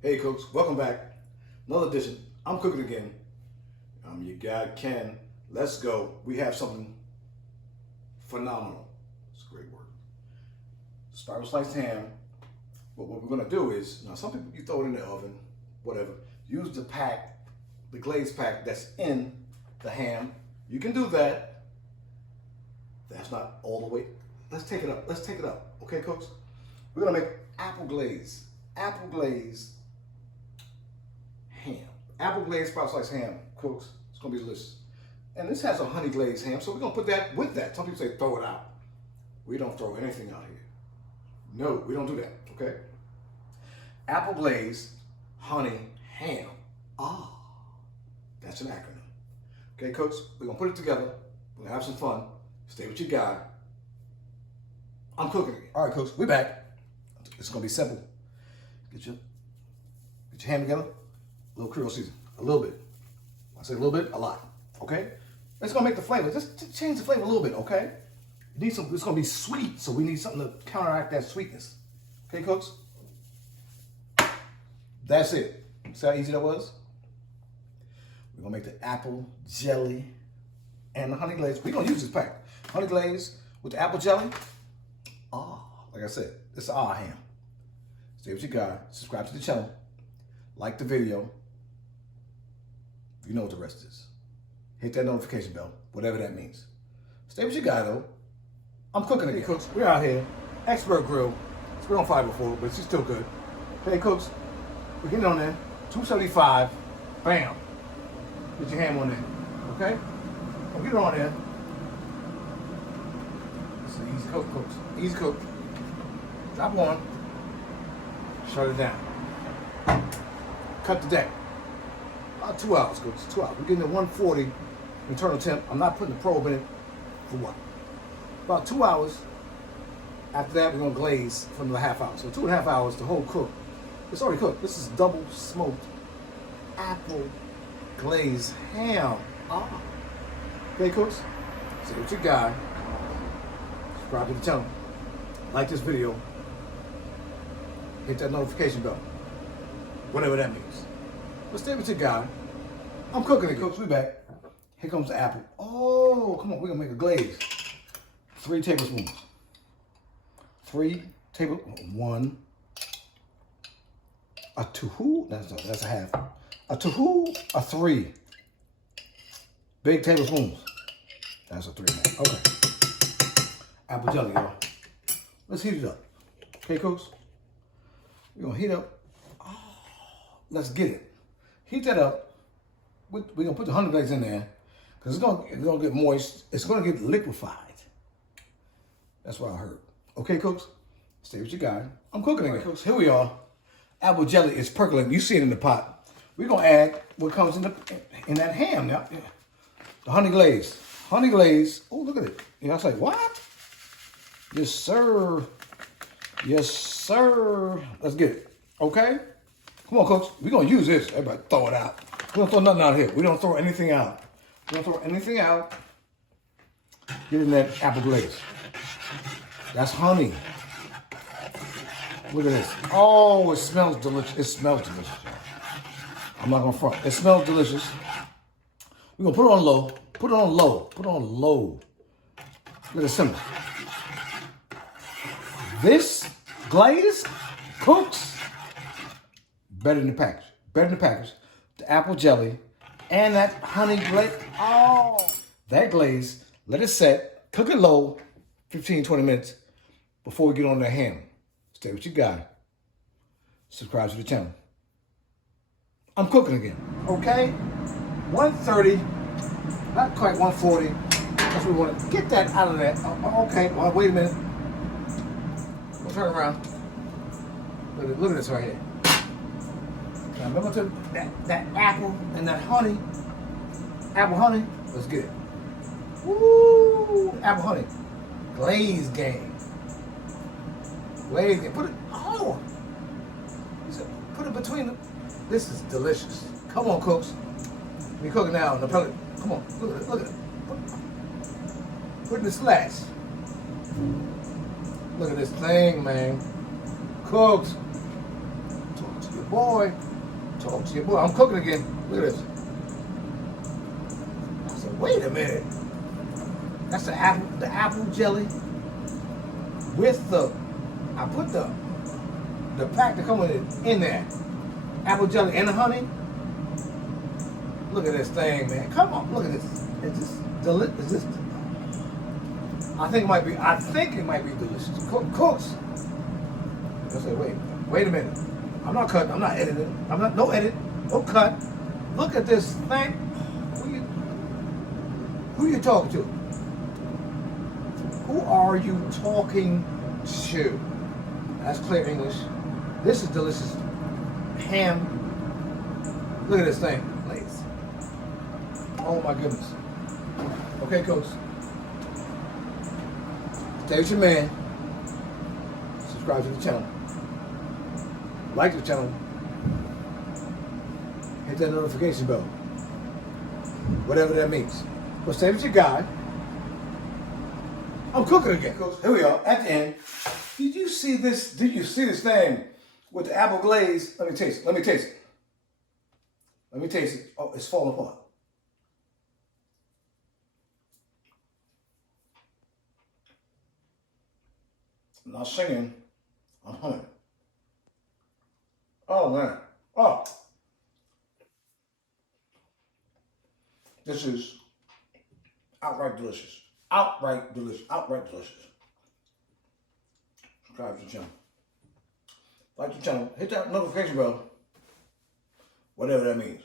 Hey cooks, welcome back. Another edition. I'm cooking again. I'm your guy Ken. Let's go. We have something phenomenal. It's a great word. Start with sliced ham. But what we're gonna do is, now some people you throw it in the oven, whatever. Use the pack, the glazed pack that's in the ham. You can do that. That's not all the way. Let's take it up. Let's take it up. Okay, cooks? We're gonna make apple glaze. Apple glaze ham. Apple glazed sprouted sliced ham, cooks. It's gonna be delicious. And this has a honey glazed ham, so we're gonna put that with that. Some people say throw it out. We don't throw anything out here. No, we don't do that, okay? Apple glazed honey ham. Ah, that's an acronym. Okay, cooks, we're gonna put it together. We're gonna have some fun. Stay with your guy. I'm cooking again. All right, cooks, we're back. It's gonna be simple. Get your ham together. A little Creole season, a little bit. When I say a little bit, a lot, okay? It's gonna make the flavor, just change the flavor a little bit, okay? You need some, it's gonna be sweet, so we need something to counteract that sweetness. Okay, cooks? That's it. See how easy that was? We're gonna make the apple jelly and the honey glaze. We're gonna use this pack. Honey glaze with the apple jelly. Ah, like I said, it's our ham. Stay with your guy, subscribe to the channel, like the video. You know what the rest is. Hit that notification bell, whatever that means. Stay with your guy though. I'm cooking again. Hey cooks, we're out here. Expert grill. It's been on fire before, but it's still good. Hey cooks, we're getting on there. 275. Bam. Get your ham on there. Okay? Well, get it on there. It's an easy cook, cooks. Easy cook. Drop one. Shut it down. Cut the deck. About 2 hours, cooks. 2 hours. We're getting at 140 internal temp. I'm not putting the probe in it for what? About 2 hours. After that, we're gonna glaze for another half hour. So 2.5 hours to whole cook. It's already cooked. This is double smoked apple glazed ham. Ah. Okay, cooks. Stay with your guy. Subscribe to the channel. Like this video. Hit that notification bell. Whatever that means. But stay with your guy. I'm cooking it, cooks. We back. Here comes the apple. Oh, come on. We're going to make a glaze. 3 tablespoons. 3 tablespoons. 1. A 2. That's a half. A 2. A 3. Big tablespoons. That's a 3. Okay. Apple jelly, y'all. Let's heat it up. Okay, cooks? We're going to heat up. Oh, let's get it. Heat that up. We're going to put the honey glaze in there because it's going to get moist. It's going to get liquefied. That's what I heard. Okay, cooks? Stay with your guy. I'm cooking again. Right, cooks. Here we are. Apple jelly is percolating. You see it in the pot. We're going to add what comes in that ham now. The honey glaze. Honey glaze. Oh, look at it. You know, I was like, what? Yes, sir. Yes, sir. Let's get it. Okay? Come on, cooks. We're going to use this. Everybody throw it out. We don't throw nothing out here. We don't throw anything out. We don't throw anything out. Get in that apple glaze. That's honey. Look at this. Oh, it smells delicious. It smells delicious. I'm not going to front. It smells delicious. We're going to put it on low. Put it on low. Put it on low. Let it simmer. This glaze cooks better than the package. Better than the package. The apple jelly and that honey glaze. Oh, that glaze. Let it set. Cook it low, 15, 20 minutes before we get on that ham. Stay with your guy. Subscribe to the channel. I'm cooking again. Okay? 130, not quite 140. That's what we want to get that out of there. Okay, well, wait a minute. We'll turn around. Look at this right here. Now remember that apple and that honey. Apple honey. Let's get it. Woo! Apple honey. Glaze game. Glaze game. Put it. Oh! He said, put it between them. This is delicious. Come on, cooks. We cooking now on the pellet. Come on. Look at it. Look at it. Put it in the slash. Look at this thing, man. Cooks. Talk to you. boy. Talk to your boy. I'm cooking again. Look at this. I said, wait a minute. That's the apple jelly with I put the pack to come with it in there. Apple jelly and the honey. Look at this thing, man. Come on, look at this. Is this delicious? Is this? I think it might be delicious. Cooks. I say, wait a minute. I'm not cutting. I'm not editing. No edit. No cut. Look at this thing. Who are you talking to? Who are you talking to? That's clear English. This is delicious ham. Look at this thing, ladies. Oh my goodness. Okay, Coach. Stay with your man. Subscribe to the channel. Like the channel. Hit that notification bell. Whatever that means. But stay with your guy. I'm cooking again, Coach. Here we are at the end. Did you see this? Did you see this thing with the apple glaze? Let me taste it. Let me taste it. Let me taste it. Oh, it's falling apart. I'm not singing. I'm humming. Oh man. Oh. This is outright delicious. Outright delicious. Outright delicious. Subscribe to the channel. Like the channel. Hit that notification bell. Whatever that means.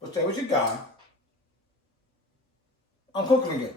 But stay with your guy. I'm cooking again.